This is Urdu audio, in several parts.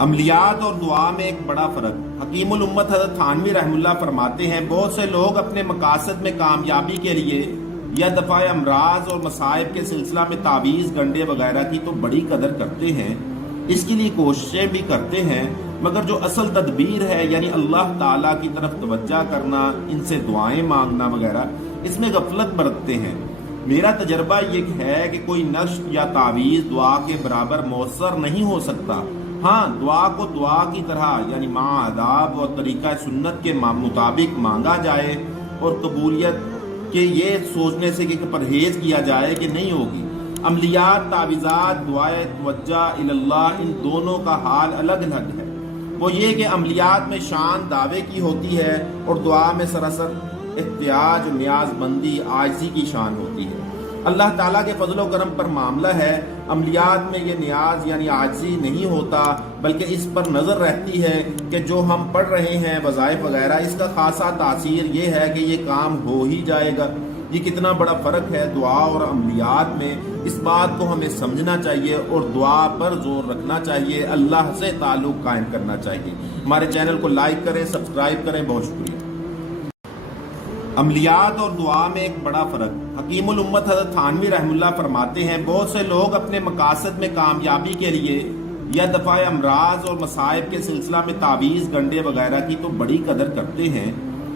عملیات اور دعا میں ایک بڑا فرق۔ حکیم الامت حضرت تھانوی رحمہ اللہ فرماتے ہیں، بہت سے لوگ اپنے مقاصد میں کامیابی کے لیے یا دفاع امراض اور مصائب کے سلسلہ میں تعویذ گنڈے وغیرہ کی تو بڑی قدر کرتے ہیں، اس کے لیے کوششیں بھی کرتے ہیں، مگر جو اصل تدبیر ہے یعنی اللہ تعالیٰ کی طرف توجہ کرنا، ان سے دعائیں مانگنا وغیرہ، اس میں غفلت برتتے ہیں۔ میرا تجربہ یہ ہے کہ کوئی نقش یا تعویذ دعا کے برابر مؤثر نہیں ہو سکتا۔ ہاں، دعا کو دعا کی طرح یعنی مع آداب اور طریقہ سنت کے مطابق مانگا جائے اور قبولیت کے یہ سوچنے سے کہ پرہیز کیا جائے کہ نہیں ہوگی۔ عملیات، تعویذات، دعائے توجہ اللہ، ان دونوں کا حال الگ الگ ہے۔ وہ یہ کہ عملیات میں شان دعوے کی ہوتی ہے اور دعا میں سراسر احتیاج، نیاز مندی، عاجزی کی شان ہوتی ہے۔ اللہ تعالیٰ کے فضل و کرم پر معاملہ ہے۔ عملیات میں یہ نیاز یعنی عاجزی نہیں ہوتا، بلکہ اس پر نظر رہتی ہے کہ جو ہم پڑھ رہے ہیں وظائف وغیرہ، اس کا خاصا تاثیر یہ ہے کہ یہ کام ہو ہی جائے گا۔ یہ کتنا بڑا فرق ہے دعا اور عملیات میں، اس بات کو ہمیں سمجھنا چاہیے اور دعا پر زور رکھنا چاہیے، اللہ سے تعلق قائم کرنا چاہیے۔ ہمارے چینل کو لائک کریں، سبسکرائب کریں، بہت شکریہ۔ عملیات اور دعا میں ایک بڑا فرق۔ حکیم الامت حضرت تھانوی رحمہ اللہ فرماتے ہیں، بہت سے لوگ اپنے مقاصد میں کامیابی کے لیے یا دفاع امراض اور مصائب کے سلسلہ میں تعویذ گنڈے وغیرہ کی تو بڑی قدر کرتے ہیں،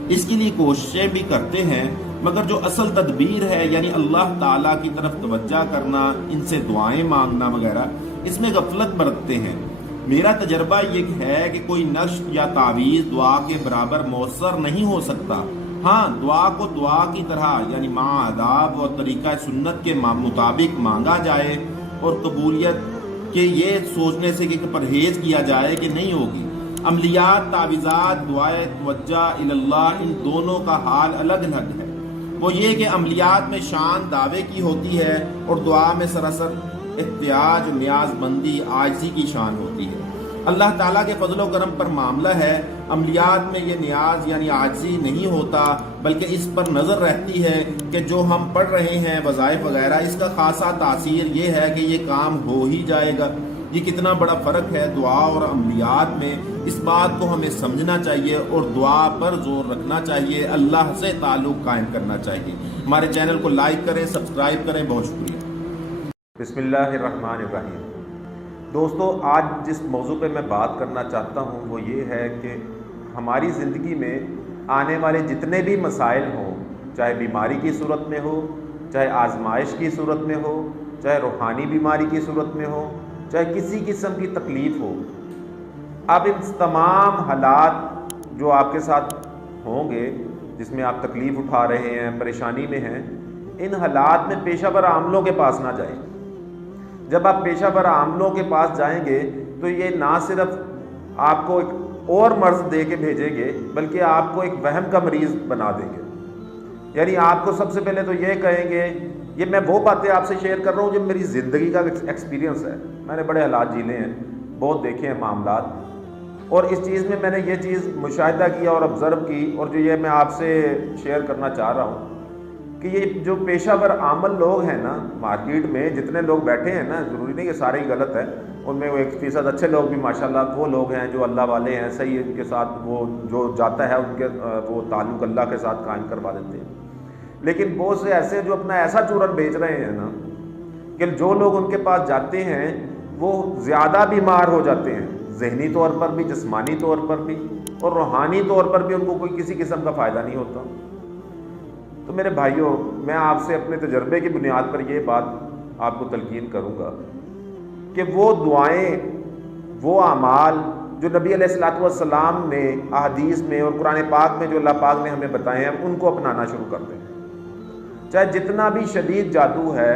اس کے لیے کوششیں بھی کرتے ہیں، مگر جو اصل تدبیر ہے یعنی اللہ تعالیٰ کی طرف توجہ کرنا، ان سے دعائیں مانگنا وغیرہ، اس میں غفلت برتتے ہیں۔ میرا تجربہ یہ ہے کہ کوئی نقش یا تعویذ دعا کے برابر مؤثر نہیں ہو سکتا۔ ہاں، دعا کو دعا کی طرح یعنی مع آداب اور طریقہ سنت کے مطابق مانگا جائے اور قبولیت کے یہ سوچنے سے کہ پرہیز کیا جائے کہ نہیں ہوگی۔ عملیات، تعویذات، دعائے توجہ اللہ، ان دونوں کا حال الگ الگ ہے۔ وہ یہ کہ عملیات میں شان دعوے کی ہوتی ہے اور دعا میں سراسر احتیاج، نیاز مندی، عاجزی کی شان ہوتی ہے۔ اللہ تعالیٰ کے فضل و کرم پر معاملہ ہے۔ عملیات میں یہ نیاز یعنی عاجزی نہیں ہوتا، بلکہ اس پر نظر رہتی ہے کہ جو ہم پڑھ رہے ہیں وظائف وغیرہ، اس کا خاصا تاثیر یہ ہے کہ یہ کام ہو ہی جائے گا۔ یہ کتنا بڑا فرق ہے دعا اور عملیات میں، اس بات کو ہمیں سمجھنا چاہیے اور دعا پر زور رکھنا چاہیے، اللہ سے تعلق قائم کرنا چاہیے۔ ہمارے چینل کو لائک کریں، سبسکرائب کریں، بہت شکریہ۔ بسم اللہ الرحمن الرحیم۔ دوستو، آج جس موضوع پہ میں بات کرنا چاہتا ہوں وہ یہ ہے کہ ہماری زندگی میں آنے والے جتنے بھی مسائل ہوں، چاہے بیماری کی صورت میں ہو، چاہے آزمائش کی صورت میں ہو، چاہے روحانی بیماری کی صورت میں ہو، چاہے کسی قسم کی تکلیف ہو، اب ان تمام حالات جو آپ کے ساتھ ہوں گے، جس میں آپ تکلیف اٹھا رہے ہیں، پریشانی میں ہیں، ان حالات میں پیشہ ور عاملوں کے پاس نہ جائیں۔ جب آپ پیشہ ور عاملوں کے پاس جائیں گے تو یہ نہ صرف آپ کو ایک اور مرض دے کے بھیجیں گے، بلکہ آپ کو ایک وہم کا مریض بنا دیں گے۔ یعنی آپ کو سب سے پہلے تو یہ کہیں گے، یہ میں وہ باتیں آپ سے شیئر کر رہا ہوں جو میری زندگی کا ایکسپیرینس ہے، میں نے بڑے حالات جھیلے ہیں، بہت دیکھے ہیں معاملات، اور اس چیز میں میں نے یہ چیز مشاہدہ کیا اور آبزرو کی، اور جو یہ میں آپ سے شیئر کرنا چاہ رہا ہوں کہ یہ جو پیشہ ور عمل لوگ ہیں نا، مارکیٹ میں جتنے لوگ بیٹھے ہیں نا، ضروری نہیں کہ سارے ہی غلط ہیں، ان میں وہ 1% اچھے لوگ بھی ماشاءاللہ وہ لوگ ہیں جو اللہ والے ہیں، صحیح ان کے ساتھ وہ جو جاتا ہے ان کے وہ تعلق اللہ کے ساتھ قائم کروا دیتے ہیں۔ لیکن بہت سے ایسے ہیں جو اپنا ایسا چورن بیچ رہے ہیں نا کہ جو لوگ ان کے پاس جاتے ہیں وہ زیادہ بیمار ہو جاتے ہیں، ذہنی طور پر بھی، جسمانی طور پر بھی، اور روحانی طور پر بھی ان کو کوئی کسی قسم کا فائدہ نہیں ہوتا۔ تو میرے بھائیوں، میں آپ سے اپنے تجربے کی بنیاد پر یہ بات آپ کو تلقین کروں گا کہ وہ دعائیں، وہ اعمال جو نبی علیہ الصلوۃ والسلام نے احادیث میں اور قرآن پاک میں جو اللہ پاک نے ہمیں بتائے ہیں، ان کو اپنانا شروع کر دیں۔ چاہے جتنا بھی شدید جادو ہے،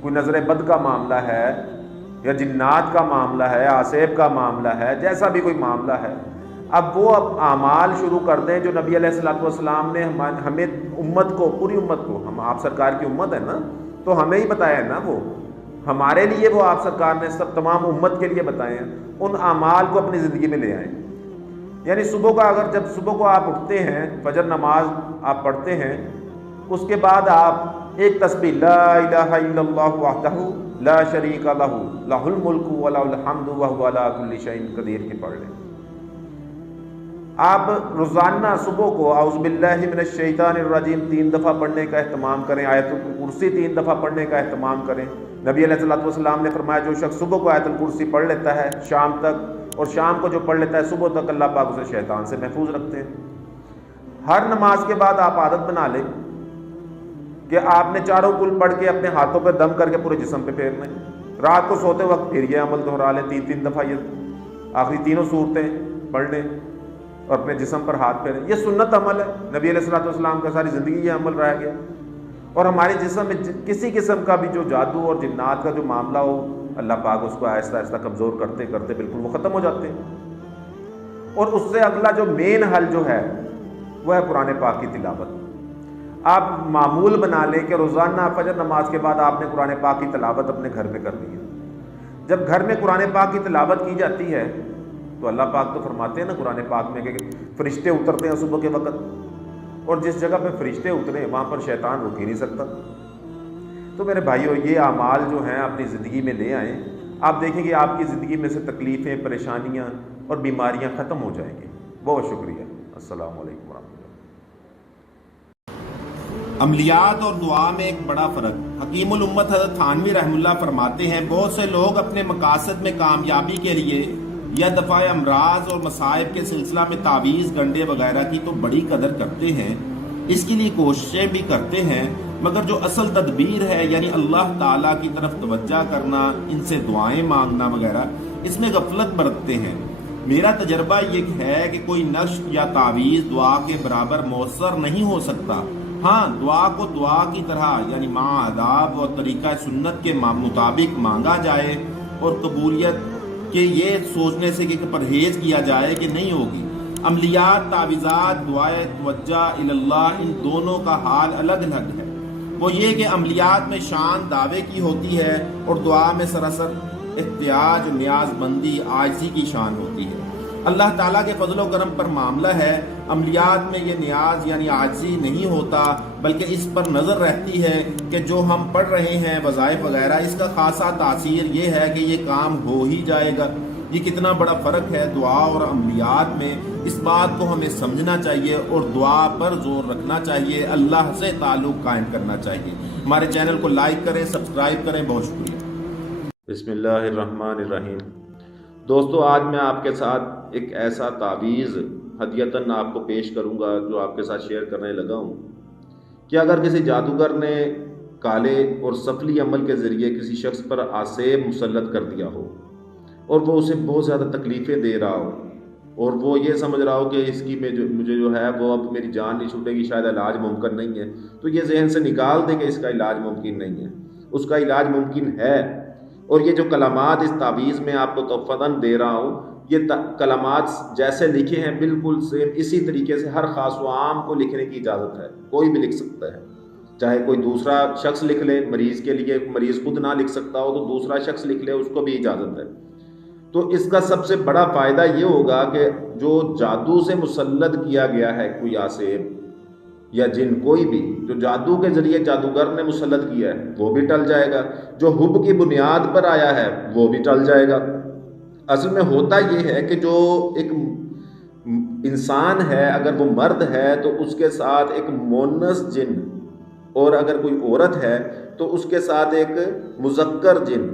کوئی نظر بد کا معاملہ ہے یا جنات کا معاملہ ہے، آسیب کا معاملہ ہے، جیسا بھی کوئی معاملہ ہے، اب وہ اعمال شروع کر دیں جو نبی علیہ الصلوۃ والسلام نے ہمیں امت کو، پوری امت کو، ہم آپ سرکار کی امت ہے نا، تو ہمیں ہی بتایا ہے نا، وہ ہمارے لیے وہ آپ سرکار نے سب تمام امت کے لیے بتائے ہیں، ان اعمال کو اپنی زندگی میں لے آئیں۔ یعنی صبح کا اگر جب صبح کو آپ اٹھتے ہیں، فجر نماز آپ پڑھتے ہیں، اس کے بعد آپ ایک تسبیح لا الہ الا اللہ وحدہ لا شریک لہ لہ الملک و لہ الحمد وہو علی کل شیء قدیر کی پڑھ لیں۔ آپ روزانہ صبح کو اعوذ باللہ من الشیطان الرجیم 3 دفعہ پڑھنے کا اہتمام کریں، آیت الکرسی 3 دفعہ پڑھنے کا اہتمام کریں۔ نبی علیہ الصلوۃ والسلام نے فرمایا جو شخص صبح کو آیت الکرسی پڑھ لیتا ہے شام تک، اور شام کو جو پڑھ لیتا ہے صبح تک، اللہ پاک اسے شیطان سے محفوظ رکھتے ہیں۔ ہر نماز کے بعد آپ عادت بنا لیں کہ آپ نے چاروں کل پڑھ کے اپنے ہاتھوں پہ دم کر کے پورے جسم پہ پھیرنا ہے۔ رات کو سوتے وقت پھر یہ عمل دہرا لیں 3 دفعہ، یہ آخری تینوں صورتیں پڑھ لیں اور اپنے جسم پر ہاتھ پھیریں۔ یہ سنت عمل ہے، نبی علیہ الصلوۃ والسلام کا ساری زندگی یہ عمل رہ گیا۔ اور ہمارے جسم میں کسی قسم کا بھی جو جادو اور جنات کا جو معاملہ ہو، اللہ پاک اس کو آہستہ آہستہ کمزور کرتے کرتے بالکل وہ ختم ہو جاتے ہیں۔ اور اس سے اگلا جو مین حل جو ہے وہ ہے قرآن پاک کی تلاوت۔ آپ معمول بنا لیں کہ روزانہ فجر نماز کے بعد آپ نے قرآن پاک کی تلاوت اپنے گھر میں کرنی ہے۔ جب گھر میں قرآن پاک کی تلاوت کی جاتی ہے تو اللہ پاک تو فرماتے ہیں نا قرآن پاک میں کہ فرشتے اترتے ہیں صبح کے وقت، اور جس جگہ پہ فرشتے اترے وہاں پر شیطان رک ہی نہیں سکتا۔ تو میرے بھائیو، یہ اعمال جو ہیں اپنی زندگی میں لے آئیں، آپ دیکھیں کہ آپ کی زندگی میں سے تکلیفیں، پریشانیاں اور بیماریاں ختم ہو جائیں گی۔ بہت شکریہ۔ السلام علیکم ورحمۃ اللہ۔ عملیات اور دعا میں ایک بڑا فرق۔ حکیم الامت حضرت تھانوی رحمہ اللہ فرماتے ہیں بہت سے لوگ اپنے مقاصد میں کامیابی کے لیے یا دفاع امراض اور مصائب کے سلسلہ میں تعویذ، گنڈے وغیرہ کی تو بڑی قدر کرتے ہیں، اس کے لیے کوششیں بھی کرتے ہیں، مگر جو اصل تدبیر ہے یعنی اللہ تعالیٰ کی طرف توجہ کرنا، ان سے دعائیں مانگنا وغیرہ، اس میں غفلت برتتے ہیں۔ میرا تجربہ یہ ہے کہ کوئی نقش یا تعویذ دعا کے برابر مؤثر نہیں ہو سکتا۔ ہاں، دعا کو دعا کی طرح یعنی مع آداب اور طریقہ سنت کے مطابق مانگا جائے، اور قبولیت کہ یہ سوچنے سے کہ پرہیز کیا جائے کہ نہیں ہوگی۔ عملیات، تعویذات، دعائے توجہ اللہ، ان دونوں کا حال الگ الگ ہے۔ وہ یہ کہ عملیات میں شان دعوے کی ہوتی ہے اور دعا میں سراسر احتیاج، نیاز مندی، عاجزی کی شان ہوتی ہے۔ اللہ تعالیٰ کے فضل و کرم پر معاملہ ہے، عملیات میں یہ نیاز یعنی عاجزی نہیں ہوتا، بلکہ اس پر نظر رہتی ہے کہ جو ہم پڑھ رہے ہیں وظائف وغیرہ، اس کا خاصا تاثیر یہ ہے کہ یہ کام ہو ہی جائے گا۔ یہ کتنا بڑا فرق ہے دعا اور عملیات میں، اس بات کو ہمیں سمجھنا چاہیے اور دعا پر زور رکھنا چاہیے، اللہ سے تعلق قائم کرنا چاہیے۔ ہمارے چینل کو لائک کریں، سبسکرائب کریں۔ بہت شکریہ۔ بسم اللہ الرحمن الرحیم۔ دوستو، آج میں آپ کے ساتھ ایک ایسا تعویذ ہدیتاً آپ کو پیش کروں گا جو آپ کے ساتھ شیئر کرنے لگا ہوں کہ اگر کسی جادوگر نے کالے اور سفلی عمل کے ذریعے کسی شخص پر آسیب مسلط کر دیا ہو اور وہ اسے بہت زیادہ تکلیفیں دے رہا ہو اور وہ یہ سمجھ رہا ہو کہ اس کی مجھے جو ہے وہ اب میری جان نہیں چھوٹے گی، شاید علاج ممکن نہیں ہے، تو یہ ذہن سے نکال دے کہ اس کا علاج ممکن نہیں ہے۔ اس کا علاج ممکن ہے، اور یہ جو کلمات اس تعویذ میں آپ کو تحفۃً دے رہا ہوں، یہ کلمات جیسے لکھے ہیں بالکل سیم اسی طریقے سے ہر خاص و عام کو لکھنے کی اجازت ہے، کوئی بھی لکھ سکتا ہے، چاہے کوئی دوسرا شخص لکھ لے، مریض کے لیے مریض خود نہ لکھ سکتا ہو تو دوسرا شخص لکھ لے، اس کو بھی اجازت ہے۔ تو اس کا سب سے بڑا فائدہ یہ ہوگا کہ جو جادو سے مسلط کیا گیا ہے کوئی آسیب یا جن، کوئی بھی جو جادو کے ذریعے جادوگر نے مسلط کیا ہے وہ بھی ٹل جائے گا، جو حب کی بنیاد پر آیا ہے وہ بھی ٹل جائے گا۔ اصل میں ہوتا یہ ہے کہ جو ایک انسان ہے اگر وہ مرد ہے تو اس کے ساتھ ایک مونس جن، اور اگر کوئی عورت ہے تو اس کے ساتھ ایک مذکر جن،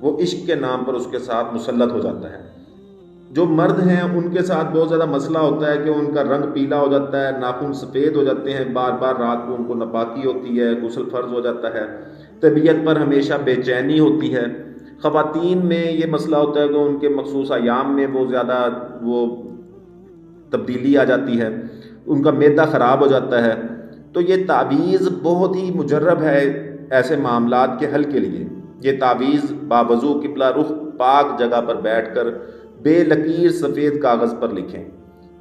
وہ عشق کے نام پر اس کے ساتھ مسلط ہو جاتا ہے۔ جو مرد ہیں ان کے ساتھ بہت زیادہ مسئلہ ہوتا ہے کہ ان کا رنگ پیلا ہو جاتا ہے، ناخن سفید ہو جاتے ہیں، بار بار رات کو ان کو ناپاکی ہوتی ہے، غسل فرض ہو جاتا ہے، طبیعت پر ہمیشہ بے چینی ہوتی ہے۔ خواتین میں یہ مسئلہ ہوتا ہے کہ ان کے مخصوص ایام میں وہ زیادہ تبدیلی آ جاتی ہے، ان کا معدہ خراب ہو جاتا ہے۔ تو یہ تعویذ بہت ہی مجرب ہے ایسے معاملات کے حل کے لیے۔ یہ تعویذ باوضو قبلہ رخ پاک جگہ پر بیٹھ کر بے لکیر سفید کاغذ پر لکھیں،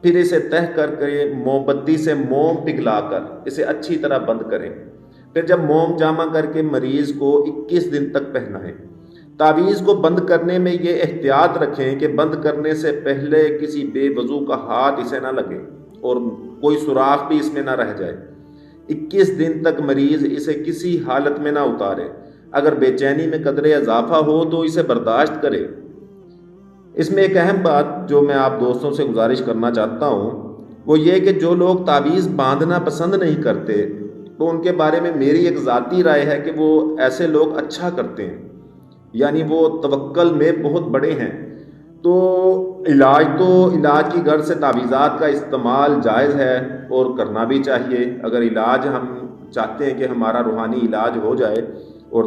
پھر اسے تہہ کر کے موم بتی سے موم پگھلا کر اسے اچھی طرح بند کریں، پھر جب موم جامع کر کے مریض کو 21 دن تک پہنائیں۔ تعویذ کو بند کرنے میں یہ احتیاط رکھیں کہ بند کرنے سے پہلے کسی بے وضو کا ہاتھ اسے نہ لگے اور کوئی سوراخ بھی اس میں نہ رہ جائے۔ 21 دن تک مریض اسے کسی حالت میں نہ اتارے۔ اگر بے چینی میں قدرے اضافہ ہو تو اسے برداشت کرے۔ اس میں ایک اہم بات جو میں آپ دوستوں سے گزارش کرنا چاہتا ہوں وہ یہ کہ جو لوگ تعویذ باندھنا پسند نہیں کرتے تو ان کے بارے میں میری ایک ذاتی رائے ہے کہ وہ ایسے لوگ اچھا کرتے ہیں، یعنی وہ توکل میں بہت بڑے ہیں۔ تو علاج کی غرض سے تعویذات کا استعمال جائز ہے اور کرنا بھی چاہیے۔ اگر علاج ہم چاہتے ہیں کہ ہمارا روحانی علاج ہو جائے اور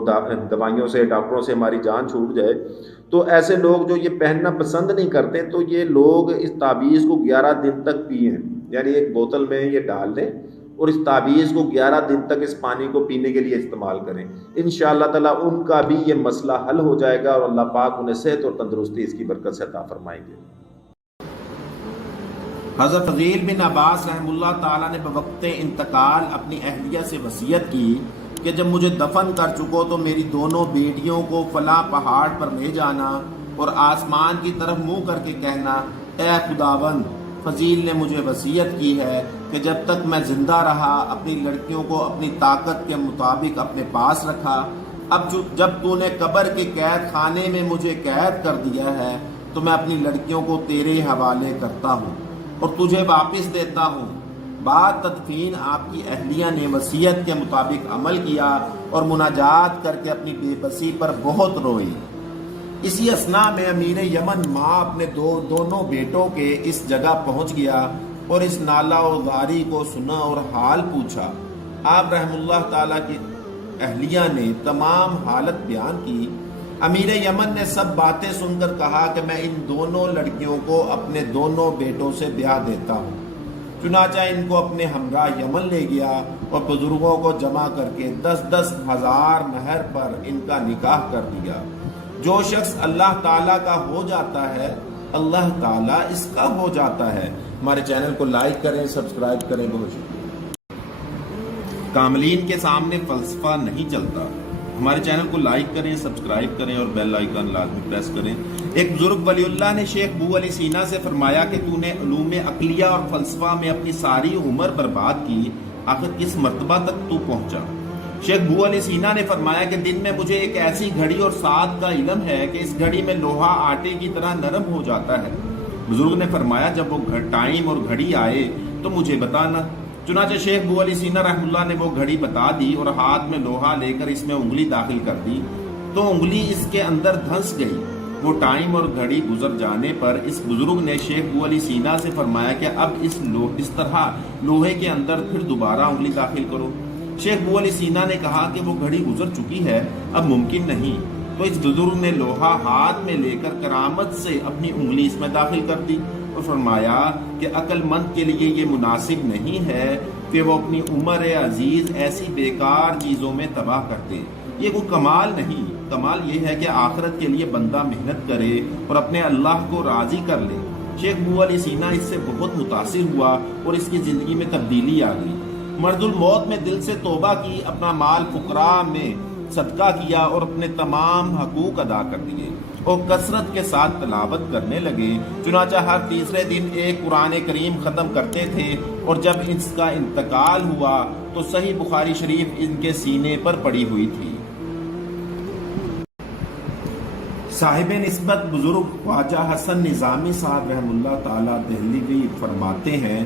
دوائیوں سے ڈاکٹروں سے ہماری جان چھوٹ جائے، تو ایسے لوگ جو یہ پہننا پسند نہیں کرتے تو یہ لوگ اس تعویذ کو 11 دن تک پئیں، یعنی ایک بوتل میں یہ ڈال دیں اور اس تعویذ کو 11 دن تک اس پانی کو پینے کے لیے استعمال کریں۔ انشاءاللہ تعالیٰ ان کا بھی یہ مسئلہ حل ہو جائے گا اور اللہ پاک انہیں صحت اور تندرستی اس کی برکت سے عطا فرمائیں گے۔ حضرت فضیل بن عباس رحم اللہ تعالیٰ نے بوقت انتقال اپنی اہلیہ سے وصیت کی کہ جب مجھے دفن کر چکو تو میری دونوں بیٹیوں کو فلاں پہاڑ پر لے جانا اور آسمان کی طرف منہ کر کے کہنا، اے خداوند، فضیل نے مجھے وصیت کی ہے کہ جب تک میں زندہ رہا اپنی لڑکیوں کو اپنی طاقت کے مطابق اپنے پاس رکھا، اب جب تو نے قبر کے قید خانے میں مجھے قید کر دیا ہے تو میں اپنی لڑکیوں کو تیرے حوالے کرتا ہوں اور تجھے واپس دیتا ہوں۔ بعد تدفین آپ کی اہلیہ نے وصیت کے مطابق عمل کیا اور مناجات کر کے اپنی بے بسی پر بہت روئی۔ اسی اثناء میں امیر یمن ماں اپنے دونوں بیٹوں کے اس جگہ پہنچ گیا اور اس نالہ و زاری کو سنا اور حال پوچھا۔ آپ رحم اللہ تعالیٰ کی اہلیہ نے تمام حالت بیان کی۔ امیر یمن نے سب باتیں سن کر کہا کہ میں ان دونوں لڑکیوں کو اپنے دونوں بیٹوں سے بیاہ دیتا ہوں۔ چنانچہ ان کو اپنے ہمراہ یمن لے گیا اور بزرگوں کو جمع کر کے 10-10 ہزار مہر پر ان کا نکاح کر دیا۔ جو شخص اللہ تعالیٰ کا ہو جاتا ہے اللہ تعالیٰ اس کا ہو جاتا ہے۔ ہمارے چینل کو لائک کریں، سبسکرائب کریں، بہت شکریہ۔ کاملین کے سامنے فلسفہ نہیں چلتا۔ ہمارے چینل کو لائک کریں، سبسکرائب کریں اور بیل آئیکن لازمی پریس کریں۔ ایک بزرگ ولی اللہ نے شیخ بو علی سینا سے فرمایا کہ تو نے علوم عقلیہ اور فلسفہ میں اپنی ساری عمر برباد کی، آخر کس مرتبہ تک تو پہنچا؟ شیخ بو علی سینا نے فرمایا کہ دن میں مجھے ایک ایسی گھڑی اور ساعت کا علم ہے کہ اس گھڑی میں لوہا آٹے کی طرح نرم ہو جاتا ہے۔ بزرگ نے فرمایا جب وہ ٹائم اور گھڑی آئے تو مجھے بتانا۔ چنانچہ شیخ بو علی سینا رحم اللہ نے وہ گھڑی بتا دی اور ہاتھ میں لوہا لے کر اس میں انگلی داخل کر دی تو انگلی اس کے اندر دھنس گئی۔ وہ ٹائم اور گھڑی گزر جانے پر اس بزرگ نے شیخ بو علی سینا سے فرمایا کہ اب اس طرح لوہے کے اندر پھر دوبارہ انگلی داخل کرو۔ شیخ بو علی سینا نے کہا کہ وہ گھڑی گزر چکی ہے، اب ممکن نہیں۔ تو اس بزرگ نے لوہا ہاتھ میں لے کر کرامت سے اپنی انگلی اس میں داخل کر دی اور فرمایا کہ عقل مند کے لیے یہ مناسب نہیں ہے کہ وہ اپنی عمر عزیز ایسی بیکار چیزوں میں تباہ کرتے۔ یہ کوئی کمال نہیں، کمال یہ ہے کہ آخرت کے لیے بندہ محنت کرے اور اپنے اللہ کو راضی کر لے۔ شیخ بو علی سینا اس سے بہت متاثر ہوا اور اس کی زندگی میں تبدیلی آ گئی۔ مرض الموت میں دل سے توبہ کی، اپنا مال فقراء میں صدقہ کیا اور اپنے تمام حقوق ادا کر دیے اور کثرت کے ساتھ تلاوت کرنے لگے۔ چنانچہ ہر تیسرے دن ایک قرآن کریم ختم کرتے تھے اور جب اس کا انتقال ہوا تو صحیح بخاری شریف ان کے سینے پر پڑی ہوئی تھی۔ صاحب نسبت بزرگ خواجہ حسن نظامی صاحب رحم اللہ تعالیٰ دہلوی فرماتے ہیں،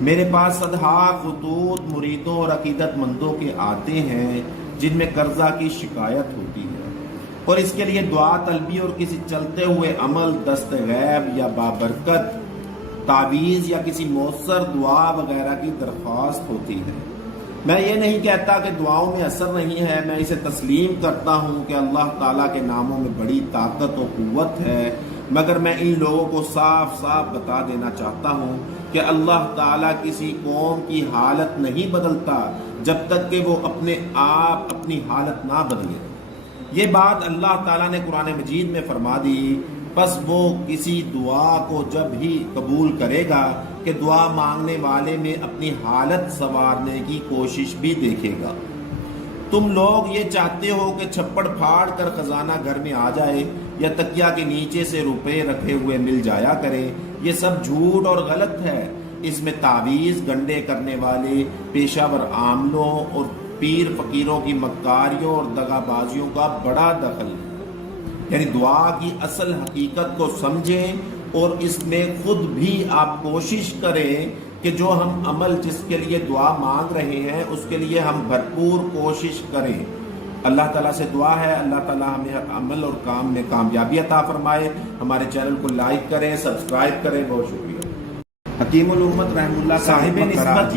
میرے پاس صدہا خطوط مریدوں اور عقیدت مندوں کے آتے ہیں جن میں قرضہ کی شکایت ہوتی ہے اور اس کے لیے دعا طلبی اور کسی چلتے ہوئے عمل، دست غیب یا بابرکت تعویذ یا کسی مؤثر دعا وغیرہ کی درخواست ہوتی ہے۔ میں یہ نہیں کہتا کہ دعاؤں میں اثر نہیں ہے، میں اسے تسلیم کرتا ہوں کہ اللہ تعالیٰ کے ناموں میں بڑی طاقت و قوت ہے، مگر میں ان لوگوں کو صاف صاف بتا دینا چاہتا ہوں کہ اللہ تعالیٰ کسی قوم کی حالت نہیں بدلتا جب تک کہ وہ اپنے آپ اپنی حالت نہ بدلے۔ یہ بات اللہ تعالیٰ نے قرآن مجید میں فرما دی، پس وہ کسی دعا کو جب ہی قبول کرے گا کہ دعا مانگنے والے میں اپنی حالت سنوارنے کی کوشش بھی دیکھے گا۔ تم لوگ یہ چاہتے ہو کہ چھپڑ پھاڑ کر خزانہ گھر میں آ جائے یا تکیا کے نیچے سے روپے رکھے ہوئے مل جایا کرے، یہ سب جھوٹ اور غلط ہے۔ اس میں تعویذ، گنڈے کرنے والے، پیشہ ور عاملوں اور پیر فقیروں کی مکاریوں اور دغابازیوں کا بڑا دخل ہے۔ یعنی دعا کی اصل حقیقت کو سمجھیں اور اس میں خود بھی آپ کوشش کریں کہ جو ہم عمل جس کے لیے دعا مانگ رہے ہیں اس کے لیے ہم بھرپور کوشش کریں۔ اللہ تعالیٰ سے دعا ہے اللہ تعالیٰ ہمیں عمل اور کام میں کامیابی عطا فرمائے۔ ہمارے چینل کو لائک کریں، سبسکرائب کریں۔ بہت شکریہ۔ حکیم الامت رحم اللہ صاحب نسبت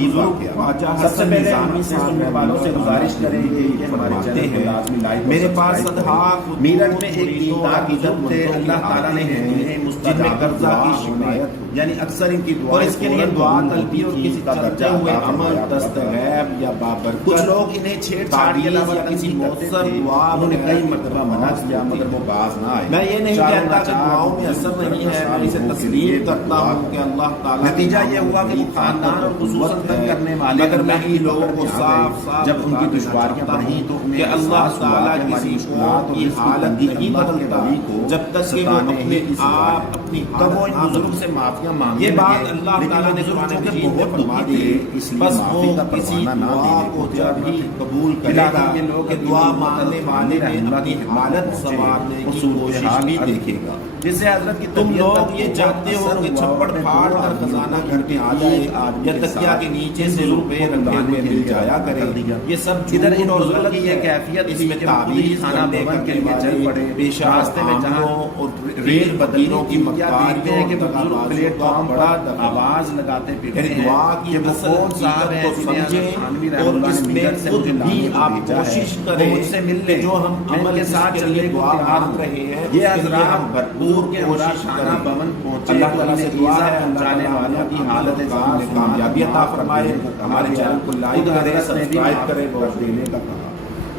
خواجہ سب سے حسن پہلے نظامی صاحب سننے والوں سے گزارش کریں گے کہ ہمارے چینل کو لازمی لائک میرے پاس صدحا میرٹھ میں ایک دیندار بزرگ تھے، اللہ تعالیٰ نے انہیں جن میں قرضہ کی شکایت یعنی اکثر ان کی دعا اور اس کے لیے دعا طلبی اور کسی چلتے ہوئے عمل دست غیب یا بابرکت کچھ لوگ انہیں چھیڑ چھاڑ کے علاوہ کسی مؤثر دعا انہوں نے کئی مرتبہ منع کیا مگر وہ باز نہ آئے۔ میں یہ نہیں کہتا کہ دعاؤں میں اثر نہیں ہے، میں اسے تسلیم کرتا ہوں کہ اللہ تعالیٰ نتیجہ یہ ہوا کہ خاندان اور خصوصاً تنگ کرنے والے مگر میں ان لوگوں کو صاف جب ان کی دشواریاں بڑھیں تو کہ اللہ تعالیٰ کسی قوم کی حالت نہیں بدلتا جب تک کہ وہ اپنے آپ اپنی تب وہ ان بزرگ سے معافیاں مانگنے یہ بات لگے، اللہ لیکن تعالیٰ نے بزرگ قرآن چونکہ مجید میں بہت فرما دکھی دیے تھے، اس لیے بس معافی وہ کا کسی پروانہ نہ دعا دینے کو کو جب بھی قبول کرے فی گا الحال یہ لوگ کہ دعا مانگنے والے میں اپنی حالت سنوارنے کی کوشش بھی دیکھے گا۔ جس سے حضرت کی تم طبیعت لوگ پر یہ چاہتے ہو کہ چھپڑ پھاڑ کر خزانہ گھر میں آ جائے یا تکیا کے نیچے سے روپے رکھے ہوئے مل جایا کرے، یہ سب ادھر ان جھوٹ اور بزرگوں غلط کی یہ کیفیت اس تھی میں کہ وہ خود ہی تعویذ خانہ کرنے بھون کے کرنے لیے چل پڑے، پیشہ راستے میں جہاں اور ریل فقیروں کی کیا دیکھتے ہیں کہ بزرگ پلیٹ فارم بڑا پر آواز لگاتے پھرتے یعنی ہیں دعا کی کہ وہ اصل کون صاحب ہے حقیقت کو جنہیں حضرت سمجھیں تھانوی رحمہ اور اللہ اس نے میں میرٹھ سے خود مجھے بھی لانے کو آپ بھیجا ہے، کوشش وہ کریں مجھ سے مل کہ لیں، جو ہم میں ان عمل کے جس ساتھ کے چلنے لیے کو دعا تیار مانگ ہوں۔ رہے ہیں یہ اس کے لیے ہم حضرات بھرپور کے ہمراہ کوشش خانہ کریں۔ بھون پہنچے اللہ تو تعالیٰ سے انہیں دعا ایذا ہے پہنچانے والوں کی حالت کام میں کامیابی عطا فرمائے۔ ہمارے چینل کو لائک کریں، سبسکرائب کریں، بہت دینے کا کہا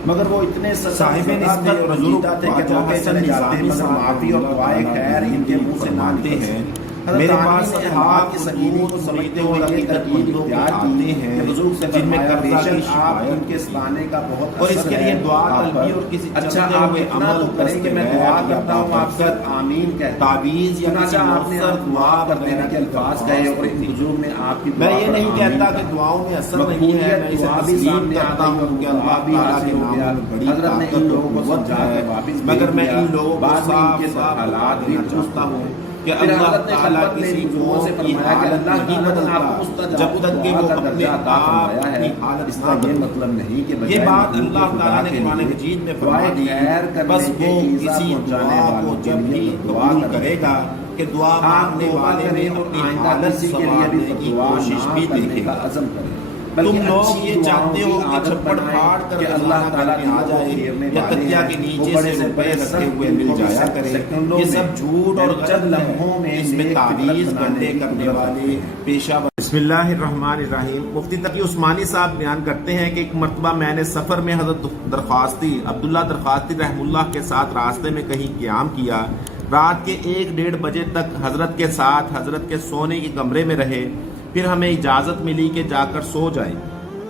مگر وہ اتنے صاحب نسبت اور رنجیدہ تھے کہ موقع چلے جاتے مگر معافی اور دعائے خیر ان کے منہ سے نہ نکلتے ہیں۔ میرے پاس آپ کی سکینی کو سمجھتے ہوئے یہ ترکیب اختیار کی کہ بزرگ سے جن میں فرمایا قرضہ بے کی شک آپ شکایت ان کے سلانے کا بہت اور اس اثر کے لیے ہے دعا آپ طلبی پر۔ اور کسی اچھا چلتے آپ ہوئے اتنا عمل تو کریں کہ میں دعا کرتا ہوں آپ سے آمین کہتے ہیں۔ تعویذ یا کسی چنانچہ آپ نے مؤثر دعا کر دینے کے الفاظ کہے اور ان بزرگ نے آپ کی میں دعا یہ پر نہیں آمین کہتا کہا۔ کہ دعاؤں میں اثر نہیں ہے، میں اسے دعا بھی تسلیم سامنے کرتا آ گئی ہوں کہ اللہ بھی تعالیٰ حاصل کے ہو گیا۔ نام میں بڑی حضرت نے ان طاقت لوگوں کو اور قوت سمجھا ہے، کر واپس مگر میں دیا۔ ان لوگوں کو بعد میں ان صاف کے صاف حالات بھی دینا چاہتا ہوں کہ پھر اللہ حضرت نے تعالیٰ خلوت میں کسی ان لوگوں سے قوم کی فرمایا کہ حالت اللہ نہیں تعالیٰ نے آپ کو بدلتا مستجاب جب تک کہ دعا وہ کا اپنے درجہ عطا آپ فرمایا ہے۔ اپنی حالت اس نہ کا یہ بدلتا۔ مطلب نہیں کہ یہ بجائے بات مخلوق اللہ کے تعالیٰ نے خدا قرآن کے مجید میں لیے فرما دعائے دی، خیر کرنے بس کے وہ ایذا کسی پہنچانے دعا کو والوں کے جب لیے بھی تو دعا قبول کرے کرے گا کہ دعا مانگنے توبہ والے کریں میں اور اپنی آئندہ حالت کسی کے لیے بھی سنوارنے کی دعا کوشش نہ بھی کرنے دیکھے کا گا۔ عزم کریں۔ تم بلکہ لوگ اچھی یہ چاہتے ہو دعاؤں کہ کی عادت چھپڑ بنائیں پھاڑ کر کہ خزانہ اللہ گھر تعالیٰ میں آ جائے یا تکیا کے نیچے سے روپے رکھے ہوئے مل جایا کرے، یہ سب جھوٹ اور غلط چند لمحوں میں ہے۔ اس میں تعویذ گنڈے کرنے والے پیشہ بسم اللہ الرحمن الرحیم۔ مفتی تقی عثمانی صاحب بیان کرتے ہیں کہ ایک مرتبہ میں نے سفر میں حضرت درخواستی عبداللہ درخواستی رحم اللہ کے ساتھ راستے میں کہیں قیام کیا۔ رات کے 1-1:30 بجے تک حضرت کے ساتھ حضرت کے سونے کے کمرے میں رہے، پھر ہمیں اجازت ملی کہ جا کر سو جائیں۔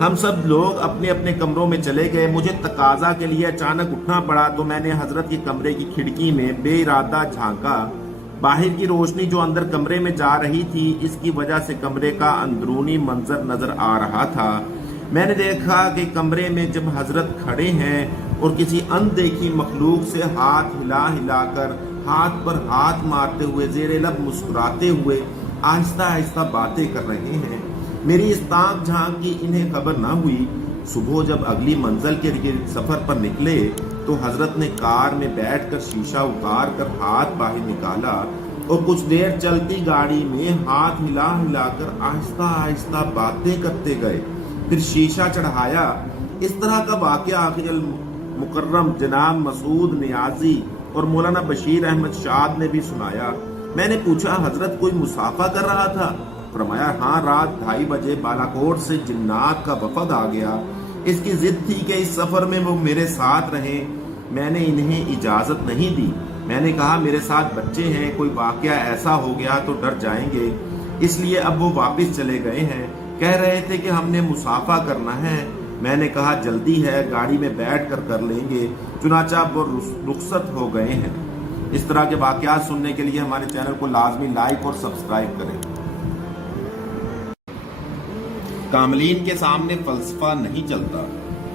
ہم سب لوگ اپنے اپنے کمروں میں چلے گئے۔ مجھے تقاضا کے لیے اچانک اٹھنا پڑا تو میں نے حضرت کے کمرے کی کھڑکی میں بے ارادہ جھانکا۔ باہر کی روشنی جو اندر کمرے میں جا رہی تھی، اس کی وجہ سے کمرے کا اندرونی منظر نظر آ رہا تھا۔ میں نے دیکھا کہ کمرے میں جب حضرت کھڑے ہیں اور کسی اندیکھی مخلوق سے ہاتھ ہلا ہلا کر ہاتھ پر ہاتھ مارتے ہوئے زیر لب مسکراتے ہوئے آہستہ آہستہ باتیں کر رہے ہیں۔ میری اس تاک جھانک کی انہیں خبر نہ ہوئی۔ صبح جب اگلی منزل کے لیے سفر پر نکلے تو حضرت نے کار میں بیٹھ کر شیشہ اتار کر ہاتھ باہر نکالا اور کچھ دیر چلتی گاڑی میں ہاتھ ہلا ہلا کر آہستہ آہستہ باتیں کرتے گئے، پھر شیشہ چڑھایا۔ اس طرح کا واقعہ آخر المکرم جناب مسعود نیازی اور مولانا بشیر احمد شاد نے بھی سنایا۔ میں نے پوچھا حضرت کوئی مسافہ کر رہا تھا؟ فرمایا ہاں، رات 2:30 بجے بالاکوٹ سے جنات کا وفد آ گیا۔ اس کی ضد تھی کہ اس سفر میں وہ میرے ساتھ رہیں۔ میں نے انہیں اجازت نہیں دی۔ میں نے کہا میرے ساتھ بچے ہیں، کوئی واقعہ ایسا ہو گیا تو ڈر جائیں گے، اس لیے اب وہ واپس چلے گئے ہیں۔ کہہ رہے تھے کہ ہم نے مسافہ کرنا ہے۔ میں نے کہا جلدی ہے، گاڑی میں بیٹھ کر لیں گے۔ چنانچہ اب وہ رخصت ہو گئے ہیں۔ اس طرح کے واقعات سننے کے لیے ہمارے چینل کو لازمی لائک اور سبسکرائب کریں۔ کاملین کے سامنے فلسفہ نہیں چلتا۔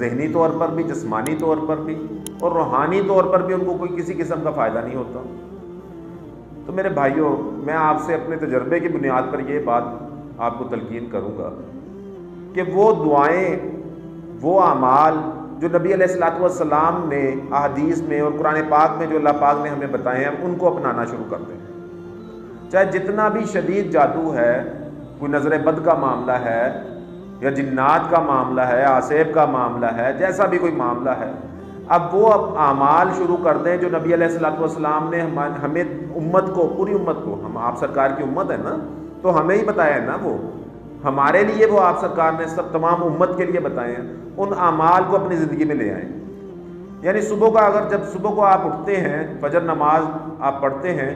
ذہنی طور پر بھی، جسمانی طور پر بھی اور روحانی طور پر بھی ان کو کوئی کسی قسم کا فائدہ نہیں ہوتا۔ تو میرے بھائیوں، میں آپ سے اپنے تجربے کی بنیاد پر یہ بات آپ کو تلقین کروں گا کہ وہ دعائیں، وہ اعمال جو نبی علیہ الصلوۃ والسلام نے احادیث میں اور قرآن پاک میں جو اللہ پاک نے ہمیں بتائے ہیں، ان کو اپنانا شروع کر دیں۔ چاہے جتنا بھی شدید جادو ہے، کوئی نظر بد کا معاملہ ہے یا جنات کا معاملہ ہے، آسیب کا معاملہ ہے، جیسا بھی کوئی معاملہ ہے، اب وہ اعمال شروع کر دیں جو نبی علیہ الصلوۃ والسلام نے ہمیں امت کو، پوری امت کو، ہم آپ سرکار کی امت ہے نا، تو ہمیں ہی بتایا ہے نا، وہ ہمارے لیے وہ آپ سرکار نے سب تمام امت کے لیے بتائے ہیں، ان اعمال کو اپنی زندگی میں لے آئیں۔ یعنی صبح کا، اگر جب صبح کو آپ اٹھتے ہیں، فجر نماز آپ پڑھتے ہیں،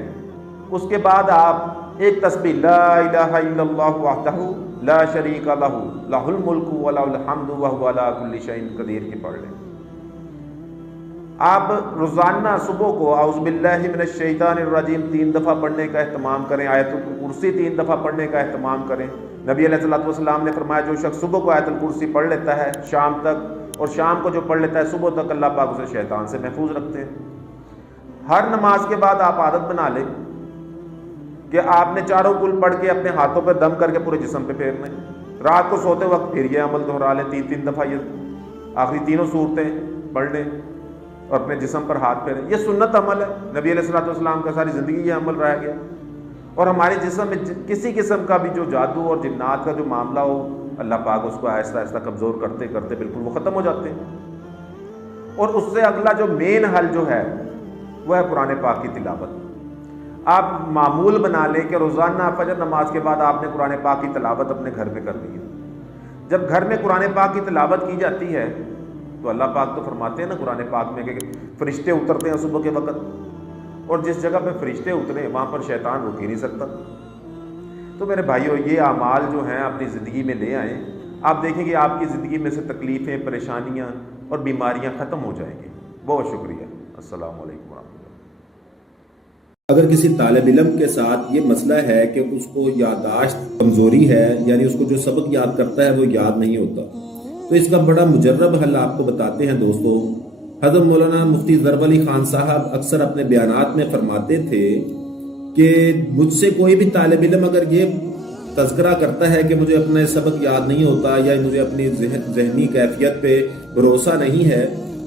اس کے بعد آپ ایک تسبیح لا الہ الا اللہ وحدہ لا شریک لہ لہ الملک ولہ الحمد وہو علی کل شیء قدیر کی پڑھ لیں۔ آپ روزانہ صبح کو اعوذ باللہ من الشیطان الرجیم 3 دفعہ پڑھنے کا اہتمام کریں، آیت الکرسی 3 دفعہ پڑھنے کا اہتمام کریں۔ نبی علیہ الصلوۃ والسلام نے فرمایا جو شخص صبح کو آیت الکرسی پڑھ لیتا ہے شام تک، اور شام کو جو پڑھ لیتا ہے صبح تک، اللہ پاک اسے شیطان سے محفوظ رکھتے ہیں۔ ہر نماز کے بعد آپ عادت بنا لیں کہ آپ نے چاروں کل پڑھ کے اپنے ہاتھوں پہ دم کر کے پورے جسم پہ پھیرنا ہے۔ رات کو سوتے وقت پھر یہ عمل دہرا لیں 3 دفعہ، یہ آخری تینوں صورتیں پڑھ لیں اور اپنے جسم پر ہاتھ پھیریں۔ یہ سنت عمل ہے، نبی علیہ الصلوۃ والسلام کا ساری زندگی یہ عمل رہ گیا۔ اور ہمارے جسم میں کسی قسم کا بھی جو جادو اور جنات کا جو معاملہ ہو، اللہ پاک اس کو آہستہ آہستہ کمزور کرتے کرتے بالکل وہ ختم ہو جاتے ہیں۔ اور اس سے اگلا جو مین حل جو ہے وہ ہے قرآن پاک کی تلاوت۔ آپ معمول بنا لیں کہ روزانہ فجر نماز کے بعد آپ نے قرآن پاک کی تلاوت اپنے گھر میں کرنی ہے۔ جب گھر میں قرآن پاک کی تلاوت کی جاتی ہے تو اللہ پاک تو فرماتے ہیں نا قرآن پاک میں کہ فرشتے اترتے ہیں صبح کے وقت، اور جس جگہ پہ فرشتے اترے وہاں پر شیطان رک ہی نہیں سکتا۔ تو میرے بھائیوں، یہ اعمال جو ہیں اپنی زندگی میں لے آئیں، آپ دیکھیں کہ آپ کی زندگی میں سے تکلیفیں، پریشانیاں اور بیماریاں ختم ہو جائیں گی۔ بہت شکریہ۔ السلام علیکم ورحمۃ اللہ۔ اگر کسی طالب علم کے ساتھ یہ مسئلہ ہے کہ اس کو یادداشت کمزوری ہے، یعنی اس کو جو سبق یاد کرتا ہے وہ یاد نہیں ہوتا، تو اس کا بڑا مجرب حل آپ کو بتاتے ہیں دوستو۔ حضرت مولانا مفتی ضرب علی خان صاحب اکثر اپنے بیانات میں فرماتے تھے کہ مجھ سے کوئی بھی طالب علم اگر یہ تذکرہ کرتا ہے کہ مجھے اپنا سبق یاد نہیں ہوتا یا مجھے اپنی ذہنی کیفیت پہ بھروسہ نہیں ہے،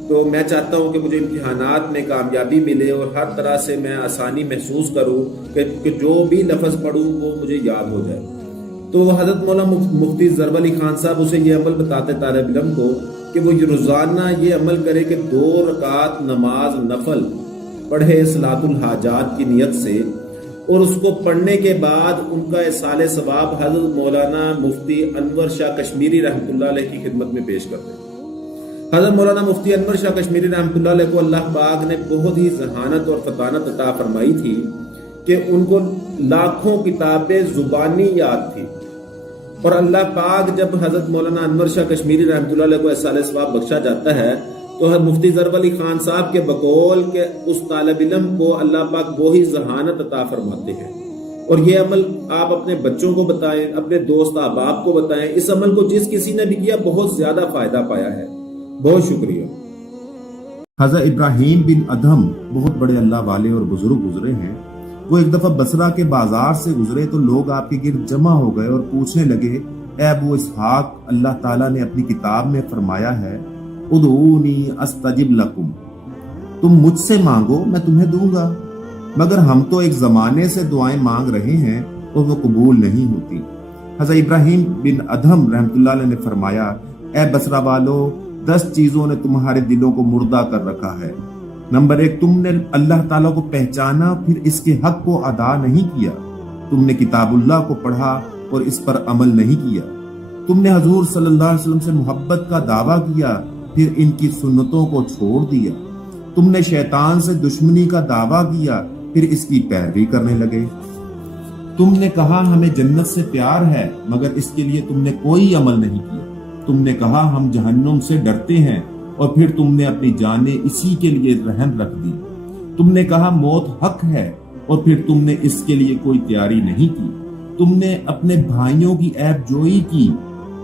تو میں چاہتا ہوں کہ مجھے امتحانات میں کامیابی ملے اور ہر طرح سے میں آسانی محسوس کروں کہ جو بھی لفظ پڑھوں وہ مجھے یاد ہو جائے۔ تو حضرت مولانا مفتی ضرب علی خان صاحب اسے یہ عمل بتاتے طالب علم کو کہ وہ روزانہ یہ عمل کرے کہ 2 رکعت نماز نفل پڑھے صلاۃ الحاجات کی نیت سے، اور اس کو پڑھنے کے بعد ان کا اصالِ ثواب حضرت مولانا مفتی انور شاہ کشمیری رحمۃ اللہ علیہ کی خدمت میں پیش کر دیں۔ حضرت مولانا مفتی انور شاہ کشمیری رحمۃ اللہ علیہ کو اللہ پاک نے بہت ہی ذہانت اور فطانت عطا فرمائی تھی کہ ان کو لاکھوں کتابیں زبانی یاد تھی، اور اللہ پاک جب حضرت مولانا انور شاہ کشمیری رحمۃ اللہ علیہ کو اصالِ ثواب بخشا جاتا ہے تو حضرت مفتی ضرب علی خان صاحب کے بقول کہ اس طالب علم کو اللہ پاک وہی ذہانت عطا فرماتے ہیں۔ اور یہ عمل آپ اپنے بچوں کو بتائیں، اپنے دوست احباب کو بتائیں۔ اس عمل کو جس کسی نے بھی کیا بہت زیادہ فائدہ پایا ہے۔ بہت شکریہ۔ حضرت ابراہیم بن ادہم بہت بڑے اللہ والے اور بزرگ گزرے ہیں۔ وہ ایک دفعہ بصرہ کے بازار سے گزرے تو لوگ آپ کے گرد جمع ہو گئے اور پوچھنے لگے، اے ابو اسحاق، اللہ تعالیٰ نے اپنی کتاب میں فرمایا ہے ادعونی استجب لکم، تم مجھ سے مانگو میں تمہیں دوں گا، مگر ہم تو ایک زمانے سے دعائیں مانگ رہے ہیں اور وہ قبول نہیں ہوتی۔ حضرت ابراہیم بن ادہم رحمۃ اللہ علیہ نے فرمایا، اے بصرہ والو، 10 چیزوں نے تمہارے دلوں کو مردہ کر رکھا ہے۔ نمبر 1، تم نے اللہ تعالیٰ کو پہچانا پھر اس کے حق کو ادا نہیں کیا۔ تم نے کتاب اللہ کو پڑھا اور اس پر عمل نہیں کیا۔ تم نے حضور صلی اللہ علیہ وسلم سے محبت کا دعویٰ کیا پھر ان کی سنتوں کو چھوڑ دیا۔ تم نے شیطان سے دشمنی کا دعویٰ کیا پھر اس کی پیروی کرنے لگے۔ تم نے کہا ہمیں جنت سے پیار ہے مگر اس کے لیے تم نے کوئی عمل نہیں کیا۔ تم نے کہا ہم جہنم سے ڈرتے ہیں اور پھر تم نے اپنی جانیں اسی کے لیے رہن رکھ دی۔ تم نے کہا موت حق ہے اور پھر تم نے اس کے لیے کوئی تیاری نہیں کی۔ تم نے اپنے بھائیوں کی عیب جوئی کی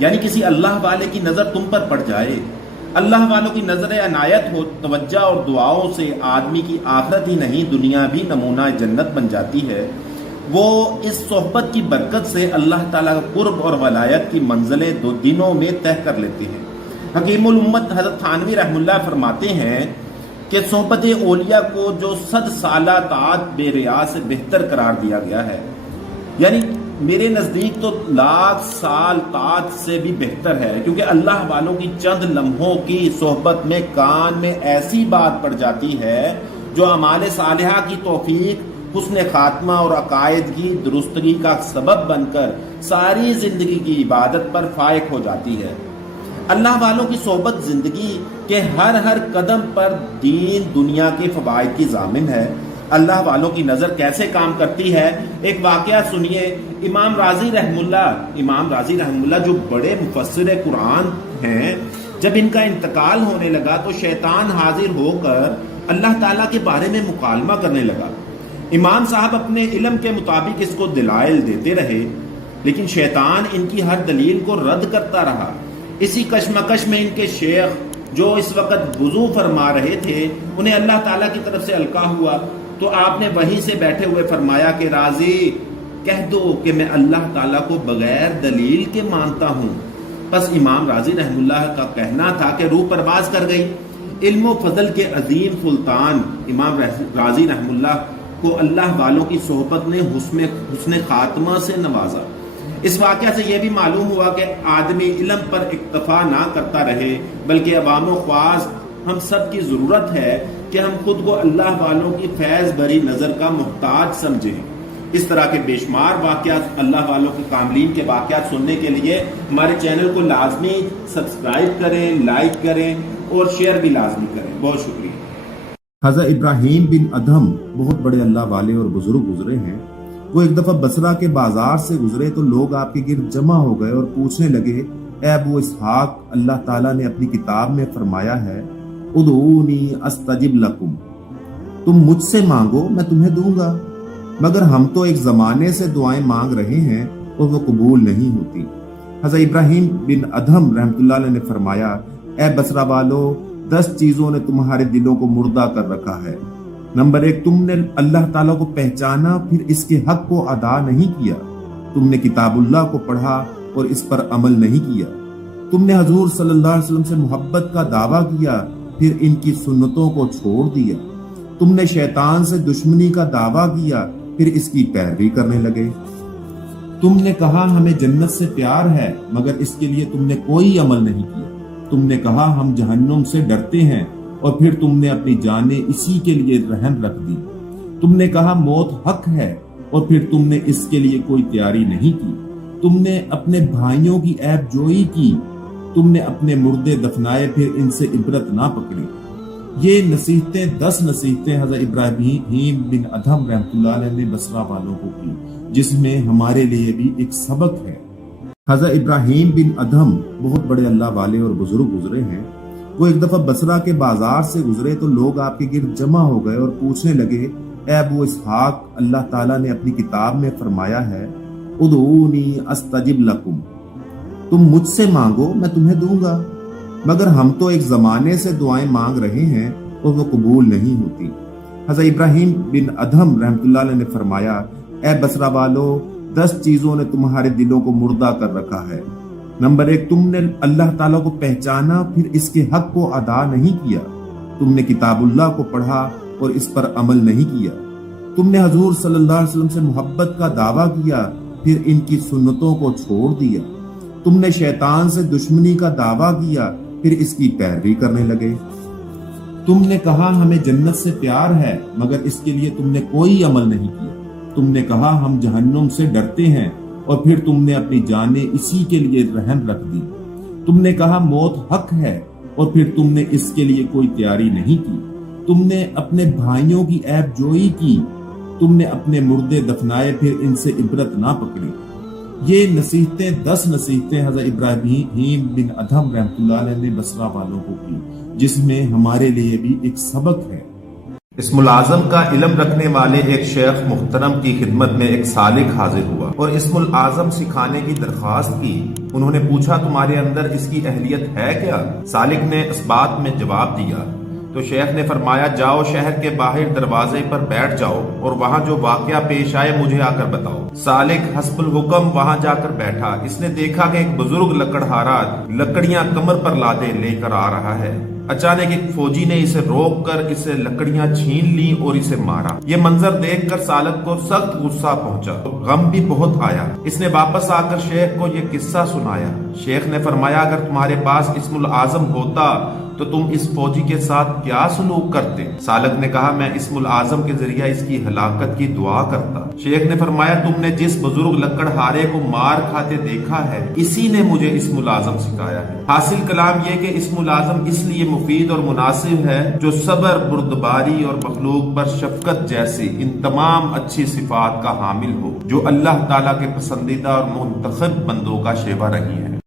یعنی کسی اللہ والے کی نظر تم پر پڑ جائے. اللہ والوں کی نظر عنایت ہو، توجہ اور دعاؤں سے آدمی کی آخرت ہی نہیں دنیا بھی نمونہ جنت بن جاتی ہے. وہ اس صحبت کی برکت سے اللہ تعالیٰ کا قرب اور ولایت کی منزلیں دو دنوں میں طے کر لیتے ہیں. حکیم الامت حضرت تھانوی رحم اللہ فرماتے ہیں کہ صحبت اولیاء کو جو 100 سالہ طاعت بے ریا سے بہتر قرار دیا گیا ہے، یعنی میرے نزدیک تو لاکھ سال طاعت سے بھی بہتر ہے، کیونکہ اللہ والوں کی چند لمحوں کی صحبت میں کان میں ایسی بات پڑ جاتی ہے جو اعمال صالحہ کی توفیق، حسن خاتمہ اور عقائد کی درستگی کا سبب بن کر ساری زندگی کی عبادت پر فائق ہو جاتی ہے. اللہ والوں کی صحبت زندگی کے ہر قدم پر دین دنیا کے فوائد کی ضامن ہے. اللہ والوں کی نظر کیسے کام کرتی ہے، ایک واقعہ سنیے. امام راضی رحم اللہ جو بڑے مفسر قرآن ہیں، جب ان کا انتقال ہونے لگا تو شیطان حاضر ہو کر اللہ تعالیٰ کے بارے میں مکالمہ کرنے لگا. امام صاحب اپنے علم کے مطابق اس کو دلائل دیتے رہے، لیکن شیطان ان کی ہر دلیل کو رد کرتا رہا. اسی کشمکش میں ان کے شیخ جو اس وقت وضو فرما رہے تھے، انہیں اللہ تعالیٰ کی طرف سے القا ہوا تو آپ نے وہیں سے بیٹھے ہوئے فرمایا کہ راضی کہہ دو کہ میں اللہ تعالیٰ کو بغیر دلیل کے مانتا ہوں. بس امام راضی رحم اللہ کا کہنا تھا کہ روح پرواز کر گئی. علم و فضل کے عظیم سلطان امام راضی رحم اللہ کو اللہ والوں کی صحبت نے حسن خاتمہ سے نوازا. اس واقعہ سے یہ بھی معلوم ہوا کہ آدمی علم پر اکتفا نہ کرتا رہے، بلکہ عوام و خواص ہم سب کی ضرورت ہے کہ ہم خود کو اللہ والوں کی فیض بری نظر کا محتاج سمجھیں. اس طرح کے بے شمار واقعات، اللہ والوں کے کاملین کے واقعات سننے کے لیے ہمارے چینل کو لازمی سبسکرائب کریں، لائک کریں اور شیئر بھی لازمی کریں. بہت شکریہ. حضرت ابراہیم بن ادھم بہت بڑے اللہ والے اور بزرگ گزرے ہیں. وہ ایک دفعہ بصرہ کے بازار سے گزرے تو لوگ آپ کے گرد جمع ہو گئے اور پوچھنے لگے، اے ابو اسحاق، اللہ تعالیٰ نے اپنی کتاب میں فرمایا ہے ادعونی استجب لکم، تم مجھ سے مانگو میں تمہیں دوں گا، مگر ہم تو ایک زمانے سے دعائیں مانگ رہے ہیں اور وہ قبول نہیں ہوتی. حضرت ابراہیم بن ادھم رحمۃ اللہ علیہ نے فرمایا، اے بصرہ والو، 10 چیزوں نے تمہارے دلوں کو مردہ کر رکھا ہے. نمبر 1، تم نے اللہ تعالیٰ کو پہچانا پھر اس کے حق کو ادا نہیں کیا. تم نے کتاب اللہ کو پڑھا اور اس پر عمل نہیں کیا. تم نے حضور صلی اللہ علیہ وسلم سے محبت کا دعویٰ کیا پھر ان کی سنتوں کو چھوڑ دیا. تم نے شیطان سے دشمنی کا دعویٰ کیا پھر اس کی پیروی کرنے لگے. تم نے کہا ہمیں جنت سے پیار ہے، مگر اس کے لیے تم نے کوئی عمل نہیں کیا. تم نے کہا ہم جہنم سے ڈرتے ہیں اور پھر تم نے اپنی جانیں اسی کے لیے رہن رکھ دی. تم نے کہا موت حق ہے اور پھر تم نے اس کے لیے کوئی تیاری نہیں کی. تم نے اپنے بھائیوں کی عیب جوئی کی. تم نے اپنے مردے دفنائے پھر ان سے عبرت نہ پکڑی. یہ نصیحتیں 10 نصیحتیں حضرت ابراہیم بن ادھم رحمۃ اللہ علیہ نے بصرہ والوں کو کی، جس میں ہمارے لیے بھی ایک سبق ہے. حضرت ابراہیم بن ادھم بہت بڑے اللہ والے اور بزرگ گزرے ہیں. وہ ایک دفعہ بصرہ کے بازار سے گزرے تو لوگ آپ کے گرد جمع ہو گئے اور پوچھنے لگے، اے ابو اسحاق، اللہ تعالیٰ نے اپنی کتاب میں فرمایا ہے ادعونی استجب لکم، تم مجھ سے مانگو میں تمہیں دوں گا، مگر ہم تو ایک زمانے سے دعائیں مانگ رہے ہیں اور وہ قبول نہیں ہوتی. حضرت ابراہیم بن ادھم رحمۃ اللہ علیہ نے فرمایا، اے بصرہ والو، 10 چیزوں نے تمہارے دلوں کو مردہ کر رکھا ہے. نمبر 1، تم نے اللہ تعالیٰ کو پہچانا پھر اس کے حق کو ادا نہیں کیا. تم نے کتاب اللہ کو پڑھا اور اس پر عمل نہیں کیا. تم نے حضور صلی اللہ علیہ وسلم سے محبت کا دعویٰ کیا پھر ان کی سنتوں کو چھوڑ دیا. تم نے شیطان سے دشمنی کا دعویٰ کیا پھر اس کی پیروی کرنے لگے. تم نے کہا ہمیں جنت سے پیار ہے، مگر اس کے لیے تم نے کوئی عمل نہیں کیا. تم نے کہا ہم جہنم سے ڈرتے ہیں اور پھر تم نے اپنی جانیں اسی کے لیے رہن رکھ دی. تم نے کہا موت حق ہے اور پھر تم نے اس کے لیے کوئی تیاری نہیں کی. تم نے اپنے بھائیوں کی عیب جوئی کی. تم نے اپنے مردے دفنائے پھر ان سے عبرت نہ پکڑی. یہ نصیحتیں 10 نصیحتیں حضرت ابراہیم بن ادھم رحمۃ اللہ علیہ نے بصرہ والوں کو کی، جس میں ہمارے لیے بھی ایک سبق ہے. اس ملازم کا علم رکھنے والے ایک شیخ محترم کی خدمت میں ایک سالک حاضر ہوا اور اسم العظم سکھانے کی درخواست کی۔ انہوں نے پوچھا تمہارے اندر اس کی اہلیت ہے کیا؟ سالک نے اس بات میں جواب دیا تو شیخ نے فرمایا جاؤ شہر کے باہر دروازے پر بیٹھ جاؤ اور وہاں جو واقعہ پیش آئے مجھے آ کر بتاؤ۔ سالک حسب الحکم وہاں جا کر بیٹھا۔ اس نے دیکھا کہ ایک بزرگ لکڑہارا لکڑیاں کمر پر لادے لے کر آ رہا ہے۔ اچانک ایک فوجی نے اسے روک کر اسے لکڑیاں چھین لی اور اسے مارا۔ یہ منظر دیکھ کر سالک کو سخت غصہ پہنچا، غم بھی بہت آیا۔ اس نے واپس آ کر شیخ کو یہ قصہ سنایا۔ شیخ نے فرمایا اگر تمہارے پاس اسم العظم ہوتا تو تم اس فوجی کے ساتھ کیا سلوک کرتے؟ سالک نے کہا میں اسم العظم کے ذریعہ اس کی ہلاکت کی دعا کرتا۔ شیخ نے فرمایا تم نے جس بزرگ لکڑہارے کو مار کھاتے دیکھا ہے اسی نے مجھے اسم العظم سکھایا ہے۔ حاصل کلام یہ کہ اسم العظم اس لیے مفید اور مناسب ہے جو صبر، بردباری اور مخلوق پر شفقت جیسی ان تمام اچھی صفات کا حامل ہو جو اللہ تعالیٰ کے پسندیدہ اور منتخب بندوں کا شیوا رہی ہے۔